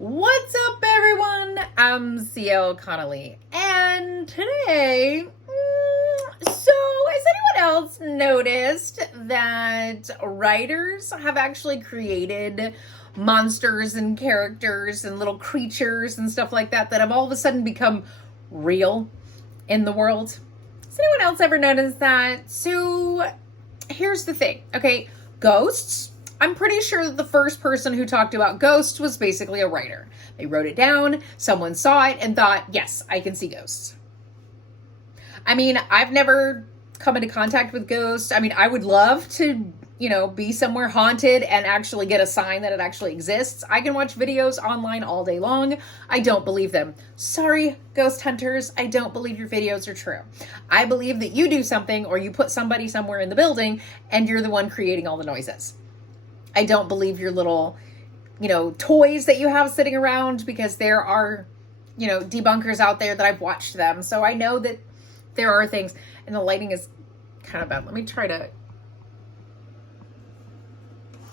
What's up, everyone? I'm CL Connolly, and today, so has anyone else noticed that writers have actually created monsters and characters and little creatures and stuff like that have all of a sudden become real in the world? Has anyone else ever noticed that? So here's the thing, okay? Ghosts. I'm pretty sure that the first person who talked about ghosts was basically a writer. They wrote it down, someone saw it and thought, yes, I can see ghosts. I mean, I've never come into contact with ghosts. I mean, I would love to, be somewhere haunted and actually get a sign that it actually exists. I can watch videos online all day long. I don't believe them. Sorry, ghost hunters. I don't believe your videos are true. I believe that you do something or you put somebody somewhere in the building and you're the one creating all the noises. I don't believe your little, toys that you have sitting around, because there are, debunkers out there that I've watched them. So I know that there are things, and the lighting is kind of bad. Let me try to,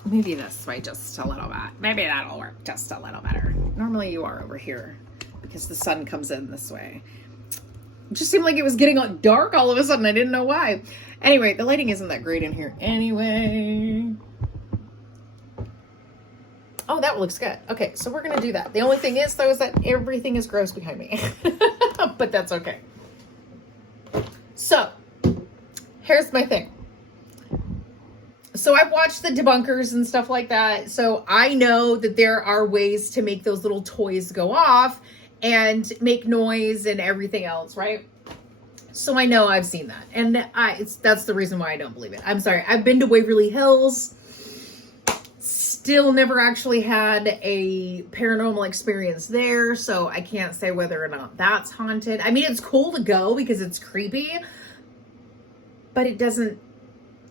maybe this way just a little bit. Maybe that'll work just a little better. Normally you are over here because the sun comes in this way. It just seemed like it was getting dark all of a sudden. I didn't know why. Anyway, the lighting isn't that great in here anyway. Oh, that looks good. Okay, so we're going to do that. The only thing is, though, is that everything is gross behind me. But that's okay. So, here's my thing. So, I've watched the debunkers and stuff like that. So, I know that there are ways to make those little toys go off and make noise and everything else, right? So, I know I've seen that. And that's the reason why I don't believe it. I'm sorry. I've been to Waverly Hills. Still never actually had a paranormal experience there, so I can't say whether or not that's haunted. I mean, it's cool to go because it's creepy, but it doesn't,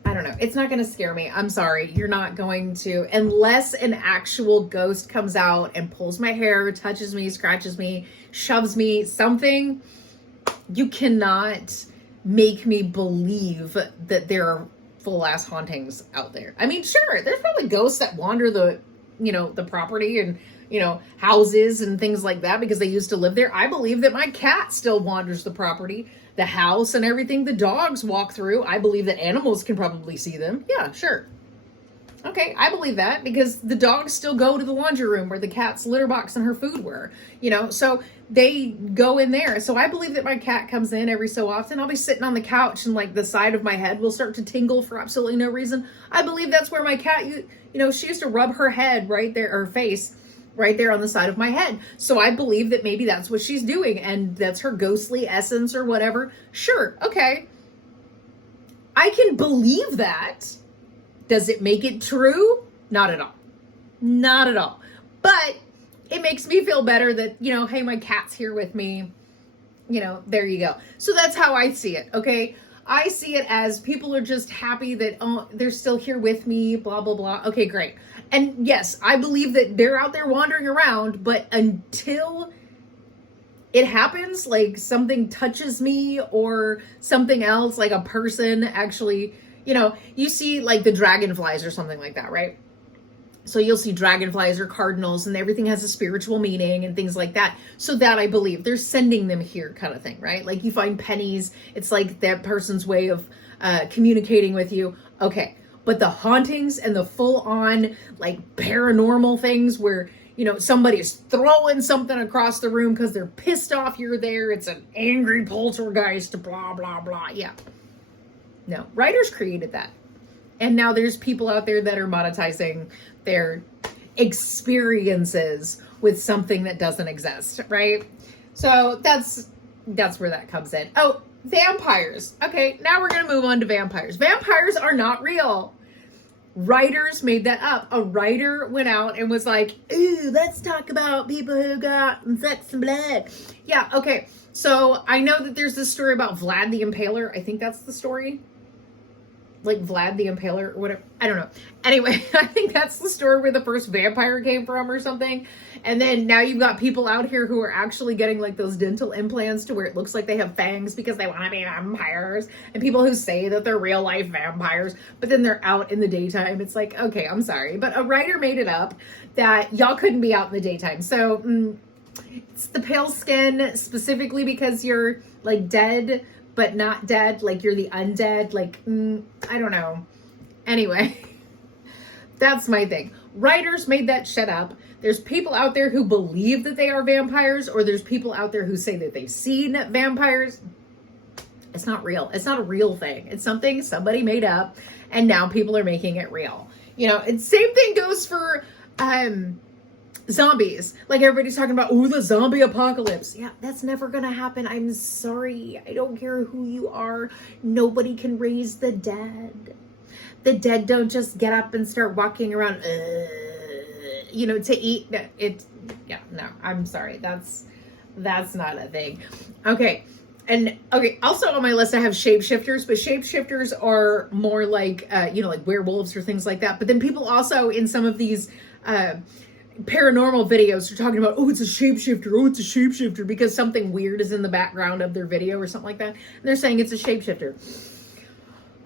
I don't know, it's not going to scare me. I'm sorry, you're not going to, unless an actual ghost comes out and pulls my hair, touches me, scratches me, shoves me, something. You cannot make me believe that there are full-ass hauntings out there. I mean, sure, there's probably ghosts that wander the property and, houses and things like that because they used to live there. I believe that my cat still wanders the property, the house and everything the dogs walk through. I believe that animals can probably see them. Yeah, sure. Okay, I believe that because the dogs still go to the laundry room where the cat's litter box and her food were, so they go in there. So I believe that my cat comes in every so often. I'll be sitting on the couch and the side of my head will start to tingle for absolutely no reason. I believe that's where my cat, she used to rub her head right there, or face right there on the side of my head. So I believe that maybe that's what she's doing and that's her ghostly essence or whatever. Sure, okay. I can believe that. Does it make it true? Not at all. Not at all. But it makes me feel better that, hey, my cat's here with me. There you go. So that's how I see it, okay? I see it as people are just happy that, they're still here with me, blah, blah, blah. Okay, great. And yes, I believe that they're out there wandering around, but until it happens, like something touches me or something else, like a person actually, you see like the dragonflies or something like that, right? So you'll see dragonflies or cardinals and everything has a spiritual meaning and things like that. So that I believe they're sending them here kind of thing, right? Like you find pennies, it's like that person's way of communicating with you. Okay. But the hauntings and the full on like paranormal things where, somebody's throwing something across the room because they're pissed off you're there. It's an angry poltergeist, blah, blah, blah. Yeah. No, writers created that. And now there's people out there that are monetizing their experiences with something that doesn't exist, right? So that's where that comes in. Oh, vampires. Okay, now we're going to move on to vampires. Vampires are not real. Writers made that up. A writer went out and was like, ooh, let's talk about people who got sex and blood. Yeah, okay. So I know that there's this story about Vlad the Impaler. I think that's the story. like Vlad the Impaler or whatever. I don't know. Anyway, I think that's the story where the first vampire came from or something. And then now you've got people out here who are actually getting like those dental implants to where it looks like they have fangs because they want to be vampires. And people who say that they're real life vampires, but then they're out in the daytime. It's like, okay, I'm sorry. But a writer made it up that y'all couldn't be out in the daytime. So it's the pale skin specifically because you're like dead, but not dead, like you're the undead, like, I don't know. Anyway, that's my thing. Writers made that shit up. There's people out there who believe that they are vampires, or there's people out there who say that they've seen vampires. It's not real. It's not a real thing. It's something somebody made up, and now people are making it real. You know, and same thing goes for, zombies. Like everybody's talking about, oh, the zombie apocalypse. Yeah, that's never gonna happen. I'm sorry. I don't care who you are. Nobody can raise the dead. The dead don't just get up and start walking around, you know, to eat. No, I'm sorry. That's not a thing. Okay. And okay, also on my list I have shapeshifters, but shapeshifters are more like, you know, like werewolves or things like that. But then people also in some of these, paranormal videos are talking about, oh, it's a shapeshifter, oh, it's a shapeshifter, because something weird is in the background of their video or something like that. And they're saying it's a shapeshifter.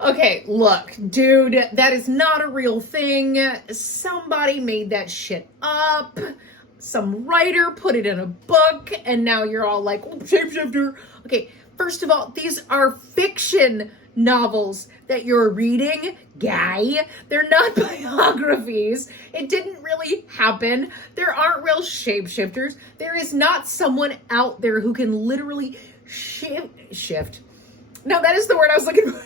Okay, look, dude, that is not a real thing. Somebody made that shit up. Some writer put it in a book, and now you're all like, oh, shapeshifter. Okay, first of all, these are fiction novels that you're reading, guy. They're not biographies. It didn't really happen. There aren't real shapeshifters. There is not someone out there who can literally shift. No, that is the word I was looking for.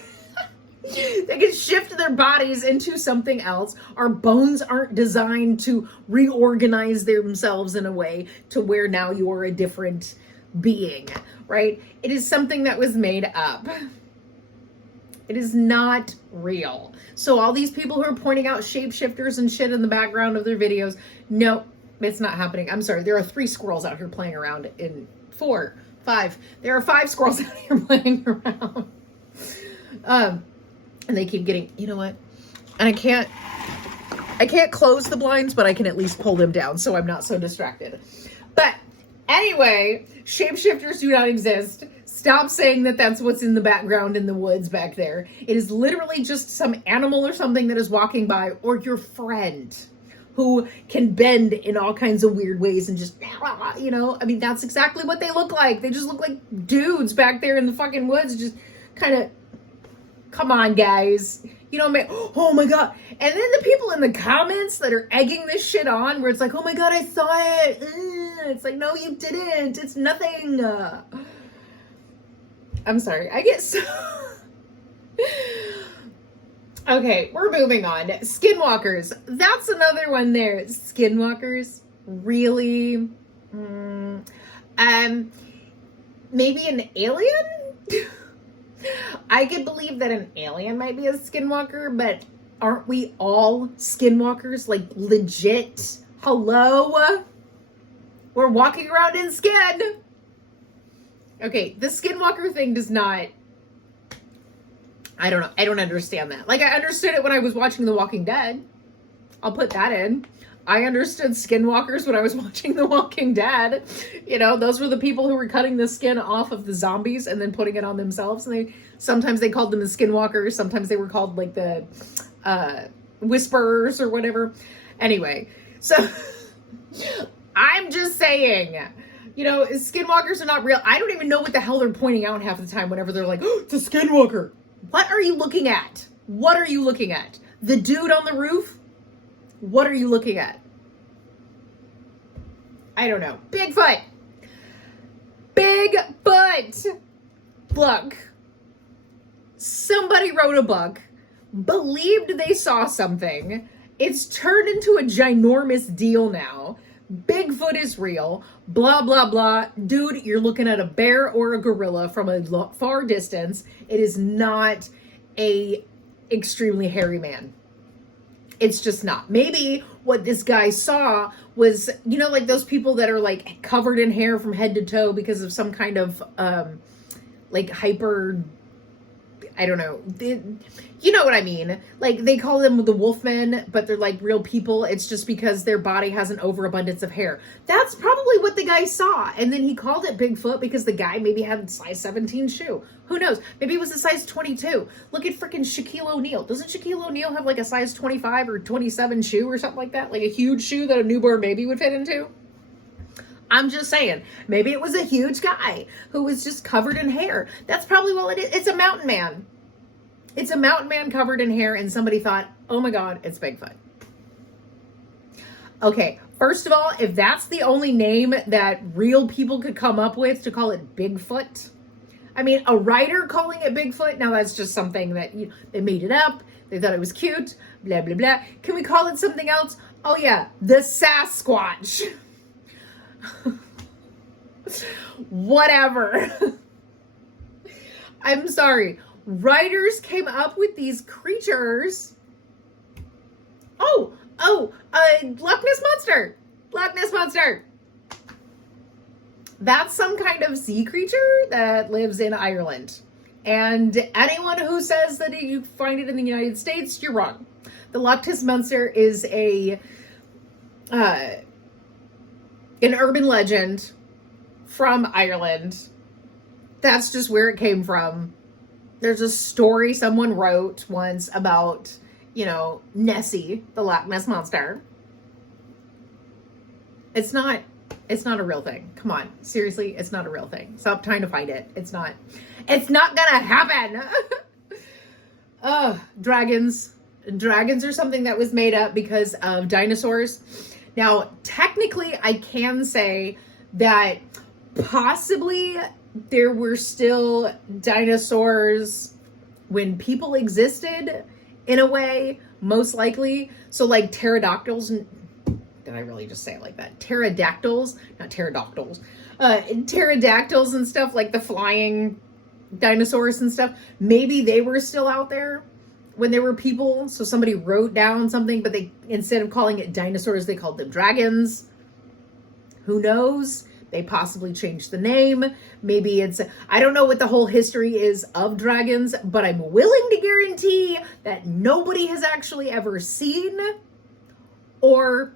They can shift their bodies into something else. Our bones aren't designed to reorganize themselves in a way to where now you are a different being, right? It is something that was made up. It is not real. So all these people who are pointing out shapeshifters and shit in the background of their videos, no, it's not happening. I'm sorry. There are 3 squirrels out here playing around in 4, 5. There are 5 squirrels out here playing around. And they keep getting, you know what? And I can't close the blinds, but I can at least pull them down so I'm not so distracted. But anyway, shapeshifters do not exist. Stop saying that that's what's in the background in the woods back there. It is literally just some animal or something that is walking by, or your friend who can bend in all kinds of weird ways and just, you know, I mean, that's exactly what they look like. They just look like dudes back there in the fucking woods, just kind of, come on, guys. You know, oh my God. And then the people in the comments that are egging this shit on, where it's like, oh my God, I saw it. It's like, no, you didn't. It's nothing. I'm sorry. I get so... Okay, we're moving on. Skinwalkers. That's another one there. Skinwalkers? Really? Maybe an alien? I could believe that an alien might be a skinwalker, but aren't we all skinwalkers? Like, legit? Hello? We're walking around in skin. Okay, the skinwalker thing does not... I don't know. I don't understand that. Like, I understood it when I was watching The Walking Dead. I'll put that in. I understood skinwalkers when I was watching The Walking Dead. You know, those were the people who were cutting the skin off of the zombies and then putting it on themselves. And sometimes they called them the skinwalkers. Sometimes they were called like the whisperers or whatever. Anyway, so I'm just saying, you know, skinwalkers are not real. I don't even know what the hell they're pointing out half the time whenever they're like, oh, it's a skinwalker. What are you looking at? What are you looking at? The dude on the roof? What are you looking at? I don't know. Bigfoot. Bigfoot. Look. Somebody wrote a book, believed they saw something. It's turned into a ginormous deal now. Bigfoot is real. Blah, blah, blah. Dude, you're looking at a bear or a gorilla from a far distance. It is not a extremely hairy man. It's just not. Maybe what this guy saw was, you know, like those people that are like covered in hair from head to toe because of some kind of like hyper I don't know. You know what I mean? Like, they call them the Wolfmen, but they're like real people. It's just because their body has an overabundance of hair. That's probably what the guy saw. And then he called it Bigfoot because the guy maybe had a size 17 shoe. Who knows? Maybe it was a size 22. Look at freaking Shaquille O'Neal. Doesn't Shaquille O'Neal have like a size 25 or 27 shoe or something like that? Like a huge shoe that a newborn baby would fit into? I'm just saying, maybe it was a huge guy who was just covered in hair. That's probably what it is. It's a mountain man. It's a mountain man covered in hair, and somebody thought, oh my God, it's Bigfoot. Okay, first of all, if that's the only name that real people could come up with to call it Bigfoot, I mean, a writer calling it Bigfoot, now that's just something that they made it up. They thought it was cute, blah, blah, blah. Can we call it something else? Oh yeah, the Sasquatch. Whatever. I'm sorry. Writers came up with these creatures. Loch Ness Monster. Loch Ness Monster. That's some kind of sea creature that lives in Ireland. And anyone who says that you find it in the United States, you're wrong. The Loch Ness Monster is an urban legend from Ireland. That's just where it came from. There's a story someone wrote once about, Nessie, the Loch Ness Monster. It's not a real thing. Come on. Seriously, it's not a real thing. Stop trying to fight it. It's not gonna happen. Dragons. Dragons are something that was made up because of dinosaurs. Now, technically, I can say that possibly there were still dinosaurs when people existed, in a way, most likely. So like pterodactyls, did I really just say it like that? Pterodactyls, not pterodactyls. Pterodactyls and stuff, like the flying dinosaurs and stuff. Maybe they were still out there when there were people. So somebody wrote down something, but they, instead of calling it dinosaurs, they called them dragons. Who knows? They possibly changed the name. Maybe I don't know what the whole history is of dragons, but I'm willing to guarantee that nobody has actually ever seen or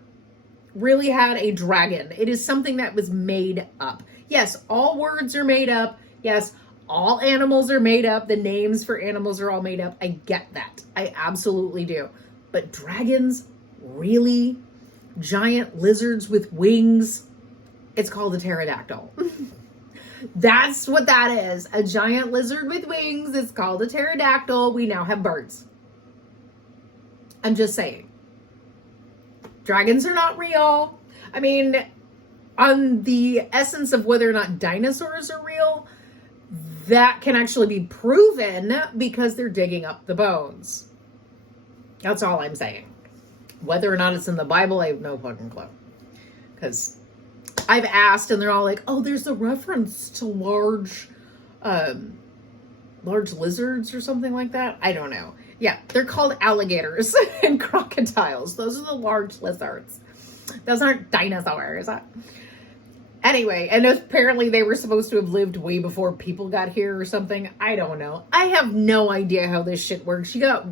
really had a dragon. It is something that was made up. Yes, all words are made up. Yes, all animals are made up. The names for animals are all made up. I get that. I absolutely do. But dragons, really? Giant lizards with wings? It's called a pterodactyl. That's what that is. A giant lizard with wings. It's called a pterodactyl. We now have birds. I'm just saying. Dragons are not real. I mean, on the essence of whether or not dinosaurs are real, that can actually be proven because they're digging up the bones. That's all I'm saying. Whether or not it's in the Bible, I have no fucking clue. Because I've asked and they're all like, oh, there's a reference to large lizards or something like that. I don't know. Yeah, they're called alligators and crocodiles. Those are the large lizards. Those aren't dinosaurs. Anyway, and apparently they were supposed to have lived way before people got here or something. I don't know. I have no idea how this shit works. You got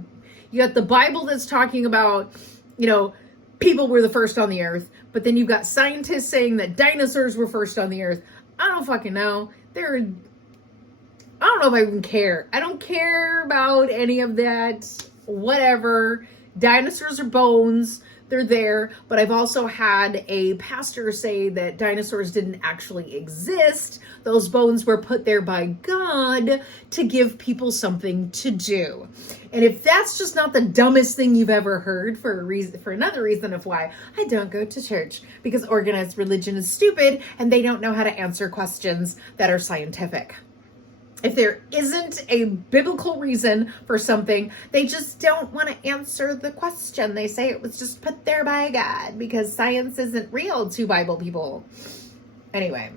the Bible that's talking about, people were the first on the earth, but then you've got scientists saying that dinosaurs were first on the earth. I don't fucking know. I don't know if I even care. I don't care about any of that. Whatever. Dinosaurs are bones. They're there. But I've also had a pastor say that dinosaurs didn't actually exist. Those bones were put there by God to give people something to do. And if that's just not the dumbest thing you've ever heard for another reason of why I don't go to church, because organized religion is stupid and they don't know how to answer questions that are scientific. If there isn't a biblical reason for something, they just don't want to answer the question. They say it was just put there by God because science isn't real to Bible people. Anyway,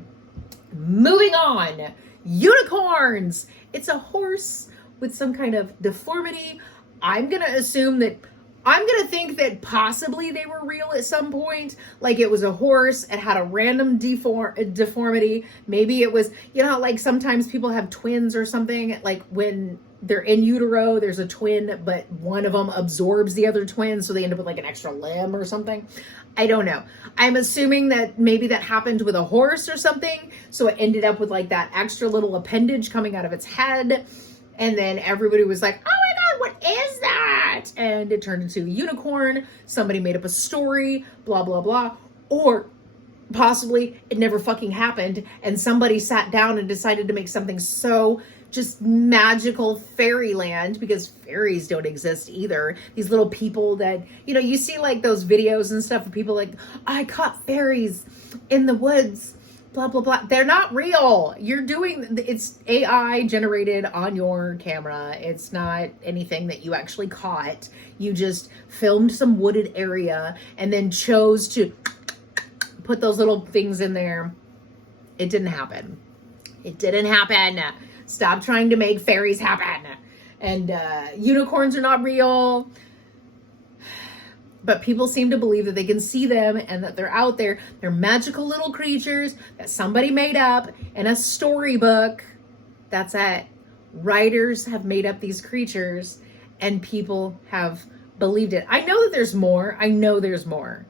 moving on. Unicorns. It's a horse with some kind of deformity. I'm going to think that possibly they were real at some point. Like it was a horse. It had a random deformity. Maybe it was, like sometimes people have twins or something. Like when they're in utero, there's a twin, but one of them absorbs the other twin, so they end up with like an extra limb or something. I don't know. I'm assuming that maybe that happened with a horse or something, so it ended up with like that extra little appendage coming out of its head, and then everybody was like, oh my god, what is that? And it turned into a unicorn. Somebody made up a story, blah blah blah. Or possibly it never fucking happened, and somebody sat down and decided to make something so just magical, fairyland, because fairies don't exist either. These little people that, you know, you see like those videos and stuff of people like, I caught fairies in the woods, blah blah blah. They're not real. It's AI generated on your camera. It's not anything that you actually caught. You just filmed some wooded area and then chose to put those little things in there. It didn't happen. It didn't happen. Stop trying to make fairies happen. And unicorns are not real. But people seem to believe that they can see them and that they're out there. They're magical little creatures that somebody made up in a storybook. That's it. Writers have made up these creatures and people have believed it. I know that there's more. I know there's more.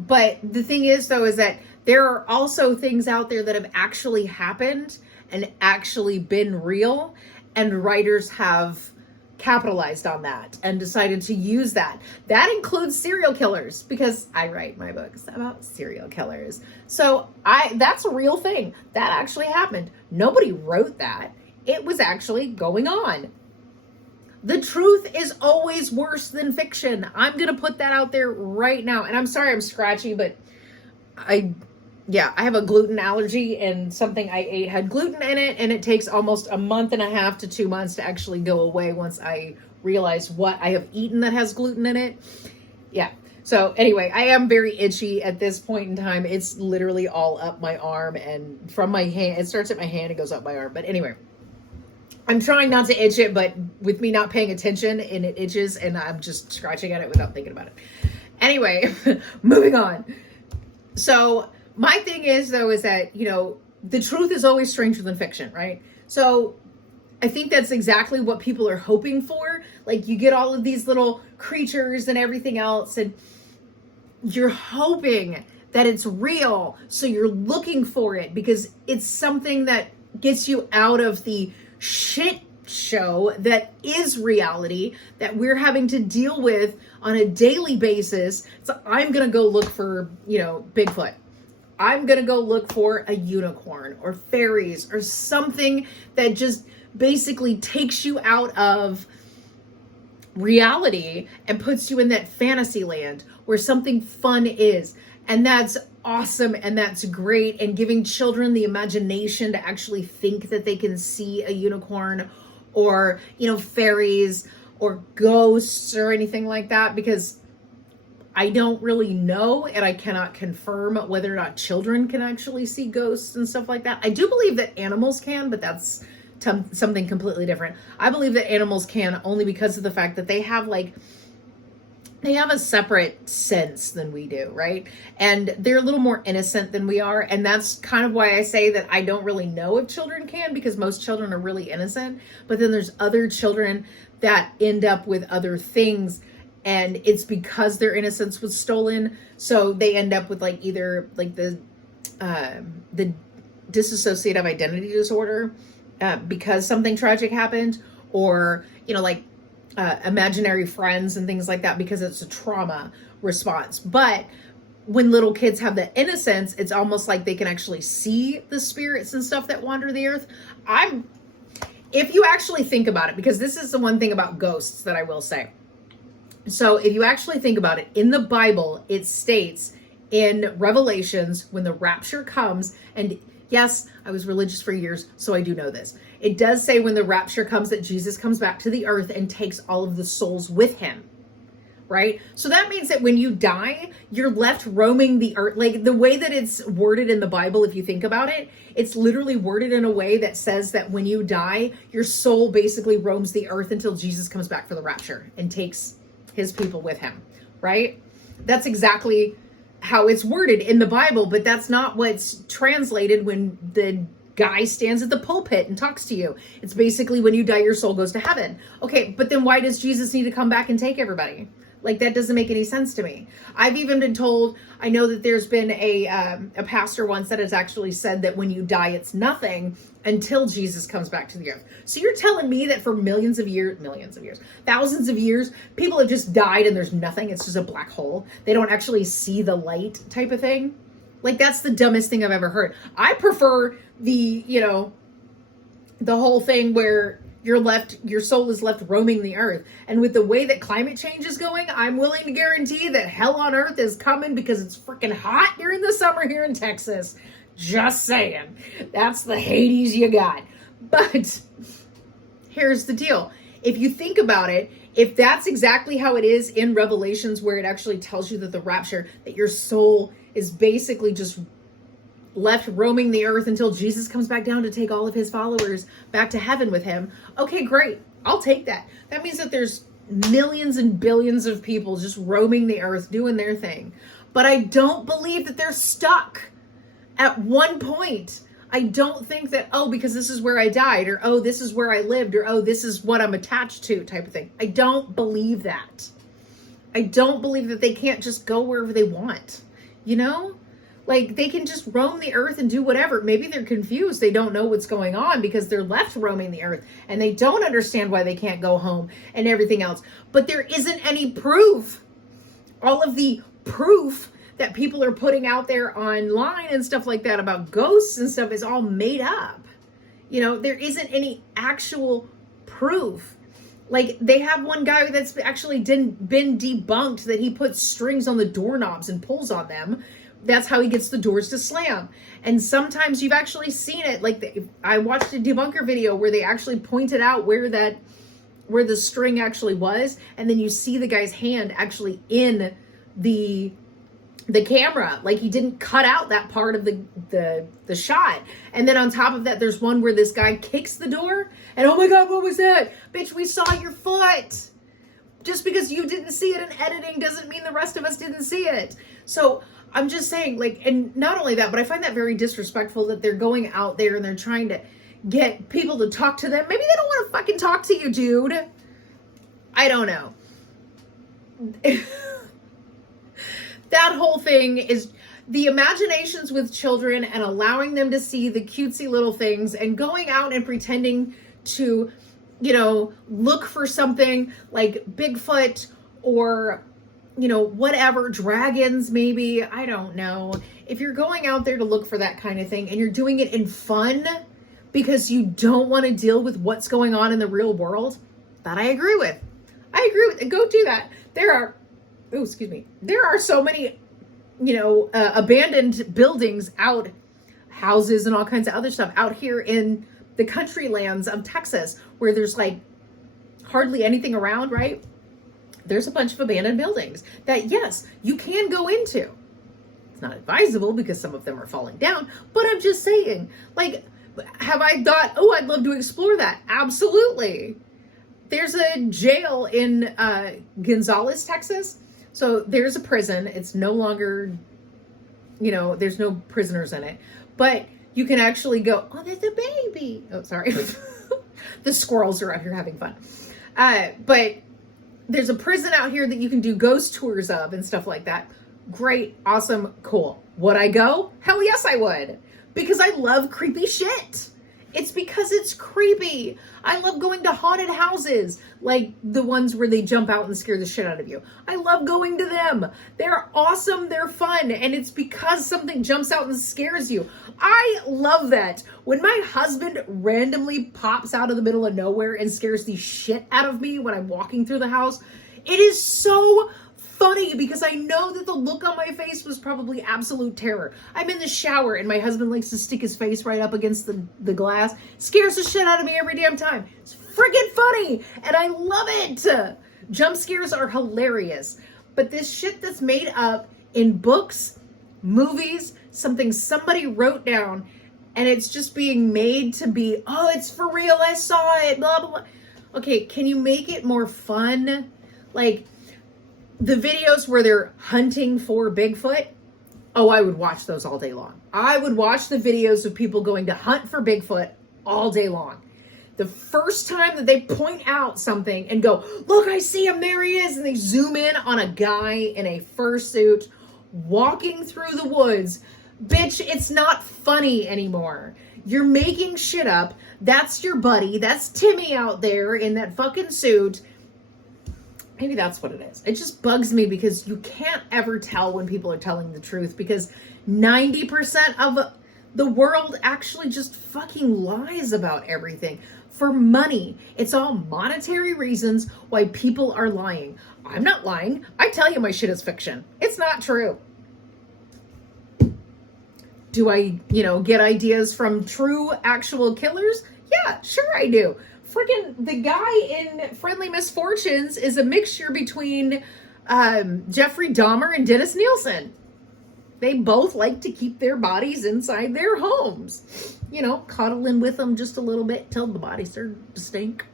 But the thing is, though, is that there are also things out there that have actually happened and actually been real, and writers have capitalized on that and decided to use that. That includes serial killers, because I write my books about serial killers. So that's a real thing. That actually happened. Nobody wrote that. It was actually going on. The truth is always worse than fiction. I'm going to put that out there right now. And I'm sorry I'm scratchy, but I have a gluten allergy, and something I ate had gluten in it, and it takes almost a month and a half to 2 months to actually go away once I realize what I have eaten that has gluten in it. Yeah. So anyway, I am very itchy at this point in time. It's literally all up my arm, and from my hand, it starts at my hand and goes up my arm. But anyway, I'm trying not to itch it, but with me not paying attention, and it itches, and I'm just scratching at it without thinking about it. Anyway, moving on. So my thing is, though, is that, you know, the truth is always stranger than fiction, right? So I think that's exactly what people are hoping for. Like, you get all of these little creatures and everything else, and you're hoping that it's real. So you're looking for it because it's something that gets you out of the shit show that is reality that we're having to deal with on a daily basis. So I'm going to go look for, you know, Bigfoot. I'm going to go look for a unicorn or fairies or something that just basically takes you out of reality and puts you in that fantasy land where something fun is. And that's awesome, and that's great. And giving children the imagination to actually think that they can see a unicorn or, you know, fairies or ghosts or anything like that, because I don't really know, and I cannot confirm whether or not children can actually see ghosts and stuff like that. I do believe that animals can, but that's something completely different. I believe that animals can only because of the fact that they have a separate sense than we do, right? And they're a little more innocent than we are. And that's kind of why I say that I don't really know if children can, because most children are really innocent. But then there's other children that end up with other things, and it's because their innocence was stolen. So they end up with like either like the dissociative identity disorder because something tragic happened, or, you know, like imaginary friends and things like that because it's a trauma response. But when little kids have the innocence, it's almost like they can actually see the spirits and stuff that wander the earth. If you actually think about it, because this is the one thing about ghosts that I will say. So if you actually think about it, in the Bible, it states in Revelations, when the rapture comes, and yes, I was religious for years, so I do know this. It does say when the rapture comes that Jesus comes back to the earth and takes all of the souls with him, right? So that means that when you die, you're left roaming the earth. Like the way that it's worded in the Bible, if you think about it, it's literally worded in a way that says that when you die, your soul basically roams the earth until Jesus comes back for the rapture and takes his people with him, right? That's exactly how it's worded in the Bible, but that's not what's translated when the guy stands at the pulpit and talks to you. It's basically when you die, your soul goes to heaven. Okay, but then why does Jesus need to come back and take everybody? Like, that doesn't make any sense to me. I've even been told, I know that there's been a pastor once that has actually said that when you die, it's nothing until Jesus comes back to the earth. So you're telling me that for millions of years, thousands of years, people have just died and there's nothing. It's just a black hole. They don't actually see the light type of thing. Like, that's the dumbest thing I've ever heard. I prefer the whole thing where your soul is left roaming the earth. And with the way that climate change is going, I'm willing to guarantee that hell on earth is coming because it's freaking hot during the summer here in Texas. Just saying. That's the Hades you got. But here's the deal. If you think about it, if that's exactly how it is in Revelations, where it actually tells you that the rapture, that your soul is basically just left roaming the earth until Jesus comes back down to take all of his followers back to heaven with him. Okay, great. I'll take that. That means that there's millions and billions of people just roaming the earth doing their thing. But I don't believe that they're stuck at one point. I don't think that, oh, because this is where I died, or oh, this is where I lived, or oh, this is what I'm attached to type of thing. I don't believe that. I don't believe that they can't just go wherever they want, you know? Like, they can just roam the earth and do whatever. Maybe they're confused. They don't know what's going on because they're left roaming the earth and they don't understand why they can't go home and everything else. But there isn't any proof. All of the proof that people are putting out there online and stuff like that about ghosts and stuff is all made up. You know, there isn't any actual proof. Like, they have one guy that's actually been debunked that he puts strings on the doorknobs and pulls on them. That's how he gets the doors to slam. And sometimes you've actually seen it. Like, I watched a debunker video where they actually pointed out where the string actually was. And then you see the guy's hand actually in the camera. Like, he didn't cut out that part of the shot. And then on top of that, there's one where this guy kicks the door. And oh my God, what was that? Bitch, we saw your foot. Just because you didn't see it in editing doesn't mean the rest of us didn't see it. So I'm just saying, like, and not only that, but I find that very disrespectful that they're going out there and they're trying to get people to talk to them. Maybe they don't want to fucking talk to you, dude. I don't know. That whole thing is the imaginations with children and allowing them to see the cutesy little things and going out and pretending to, you know, look for something like Bigfoot or, you know, whatever, dragons maybe, I don't know. If you're going out there to look for that kind of thing and you're doing it in fun because you don't want to deal with what's going on in the real world, that I agree with. Go do that. There are so many, you know, abandoned buildings out, houses and all kinds of other stuff out here in the country lands of Texas where there's like hardly anything around, right? There's a bunch of abandoned buildings that, yes, you can go into. It's not advisable because some of them are falling down, but I'm just saying, like, have I thought, oh, I'd love to explore that? Absolutely. There's a jail in Gonzales, Texas. So there's a prison. It's no longer, you know, there's no prisoners in it, but you can actually go, oh, there's a baby. Oh, sorry. The squirrels are out here having fun. But there's a prison out here that you can do ghost tours of and stuff like that. Great, awesome, cool. Would I go? Hell yes, I would. Because I love creepy shit. It's because it's creepy. I love going to haunted houses, like the ones where they jump out and scare the shit out of you. I love going to them. They're awesome. They're fun. And it's because something jumps out and scares you. I love that. When my husband randomly pops out of the middle of nowhere and scares the shit out of me when I'm walking through the house, it is so funny because I know that the look on my face was probably absolute terror. I'm in the shower and my husband likes to stick his face right up against the glass. Scares the shit out of me every damn time. It's freaking funny and I love it. Jump scares are hilarious. But this shit that's made up in books, movies, something somebody wrote down, and it's just being made to be, oh, it's for real, I saw it, blah, blah, blah. Okay, can you make it more fun? Like, the videos where they're hunting for Bigfoot, Oh, I would watch those all day long. I would watch the videos of people going to hunt for Bigfoot all day long. The first time that they point out something and go, look, I see him, there he is, and they zoom in on a guy in a fursuit walking through the woods, bitch, it's not funny anymore. You're making shit up. That's your buddy. That's Timmy out there in that fucking suit. Maybe that's what it is. It just bugs me because you can't ever tell when people are telling the truth, because 90% of the world actually just fucking lies about everything for money. It's all monetary reasons why people are lying. I'm not lying. I tell you my shit is fiction. It's not true. Do I, get ideas from true actual killers? Yeah, sure I do. Freaking the guy in Friendly Misfortunes is a mixture between Jeffrey Dahmer and Dennis Nielsen. They both like to keep their bodies inside their homes. Coddling with them just a little bit till the bodies start to stink.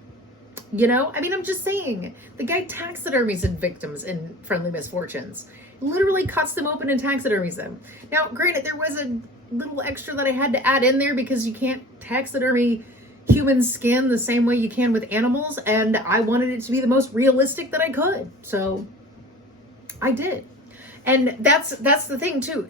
I'm just saying. The guy taxidermies his victims in Friendly Misfortunes. Literally cuts them open and taxidermies them. Now, granted, there was a little extra that I had to add in there because you can't taxidermy human skin the same way you can with animals, and I wanted it to be the most realistic that I could. So I did. And that's the thing too.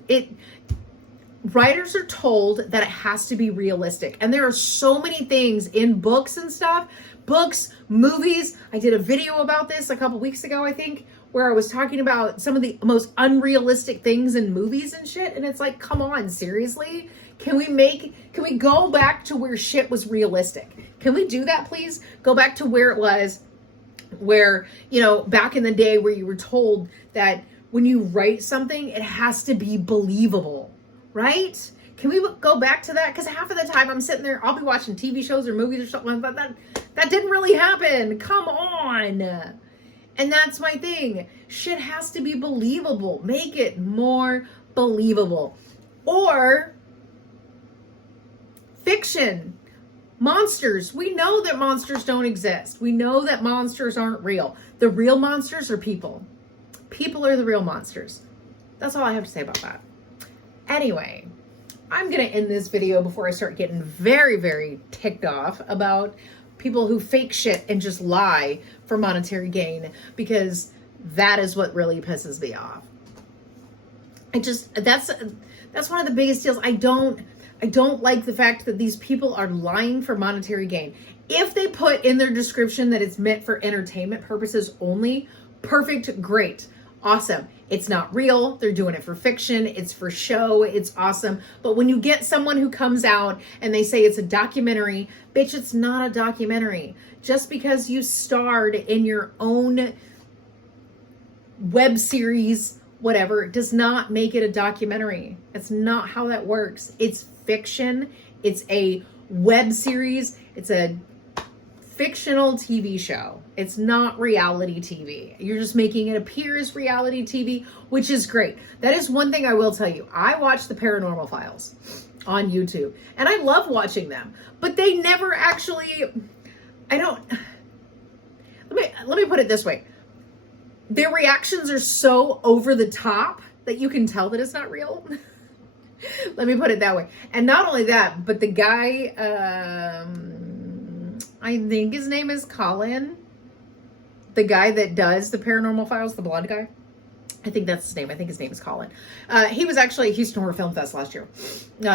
Writers are told that it has to be realistic. And there are so many things in books and stuff, books, movies. I did a video about this a couple weeks ago, I think, where I was talking about some of the most unrealistic things in movies and shit. And it's like, come on, seriously? Can we go back to where shit was realistic? Can we do that, please? Go back to where it was, where, back in the day where you were told that when you write something, it has to be believable, right? Can we go back to that? Because half of the time I'm sitting there, I'll be watching TV shows or movies or something like that didn't really happen. Come on. And that's my thing. Shit has to be believable. Make it more believable. Or fiction. Monsters. We know that monsters don't exist. We know that monsters aren't real. The real monsters are people. People are the real monsters. That's all I have to say about that. Anyway, I'm going to end this video before I start getting very, very ticked off about people who fake shit and just lie for monetary gain, because that is what really pisses me off. That's one of the biggest deals. I don't like the fact that these people are lying for monetary gain. If they put in their description that it's meant for entertainment purposes only, perfect, great, awesome. It's not real. They're doing it for fiction. It's for show. It's awesome. But when you get someone who comes out and they say it's a documentary, bitch, it's not a documentary. Just because you starred in your own web series, whatever, does not make it a documentary. It's not how that works. It's fiction. It's a web series. It's a fictional TV show. It's not reality TV. You're just making it appear as reality TV, which is great. That is one thing I will tell you. I watch the Paranormal Files on YouTube, and I love watching them, but they never actually, let me put it this way. Their reactions are so over the top that you can tell that it's not real. Let me put it that way. And not only that, but the guy, I think his name is Colin. The guy that does the Paranormal Files, the blonde guy. I think that's his name. I think his name is Colin. He was actually at Houston Horror Film Fest last year.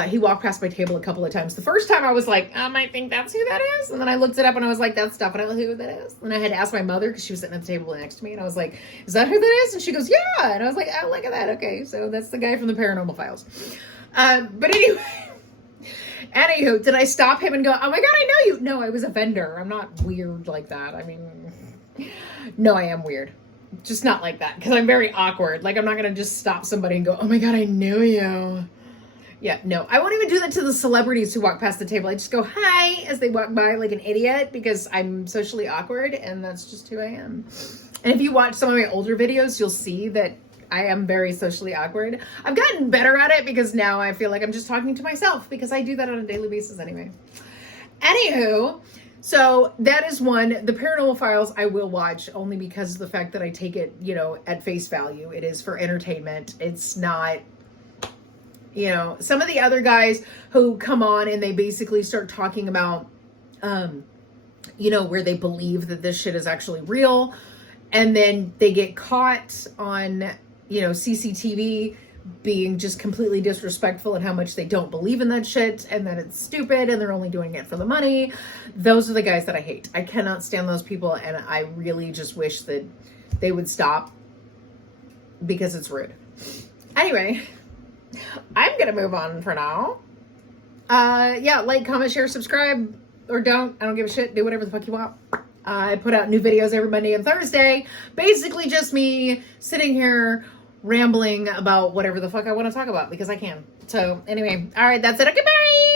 He walked past my table a couple of times. The first time I was like, I think that's who that is. And then I looked it up and I was like, that's definitely who that is. And I had to ask my mother because she was sitting at the table next to me. And I was like, is that who that is? And she goes, yeah. And I was like, oh, look at that. Okay. So that's the guy from the Paranormal Files. But anywho, did I stop him and go, oh my God, I know you? No, I was a vendor. I'm not weird like that. I mean, no, I am weird. Just not like that, because I'm very awkward. Like, I'm not going to just stop somebody and go, oh my God, I knew you. Yeah, no. I won't even do that to the celebrities who walk past the table. I just go, hi, as they walk by like an idiot, because I'm socially awkward, and that's just who I am. And if you watch some of my older videos, you'll see that I am very socially awkward. I've gotten better at it because now I feel like I'm just talking to myself, because I do that on a daily basis anyway. Anywho, so that is one. The Paranormal Files I will watch only because of the fact that I take it, at face value. It is for entertainment. It's not You know, some of the other guys who come on and they basically start talking about, you know, where they believe that this shit is actually real. And then they get caught on, you know, CCTV being just completely disrespectful and how much they don't believe in that shit and that it's stupid and they're only doing it for the money. Those are the guys that I hate. I cannot stand those people, and I really just wish that they would stop because it's rude. Anyway, I'm gonna move on for now. Yeah, like, comment, share, subscribe, or don't. I don't give a shit. Do whatever the fuck you want. I put out new videos every Monday and Thursday. Basically just me sitting here rambling about whatever the fuck I want to talk about because I can. So anyway, all right, that's it. Okay, bye.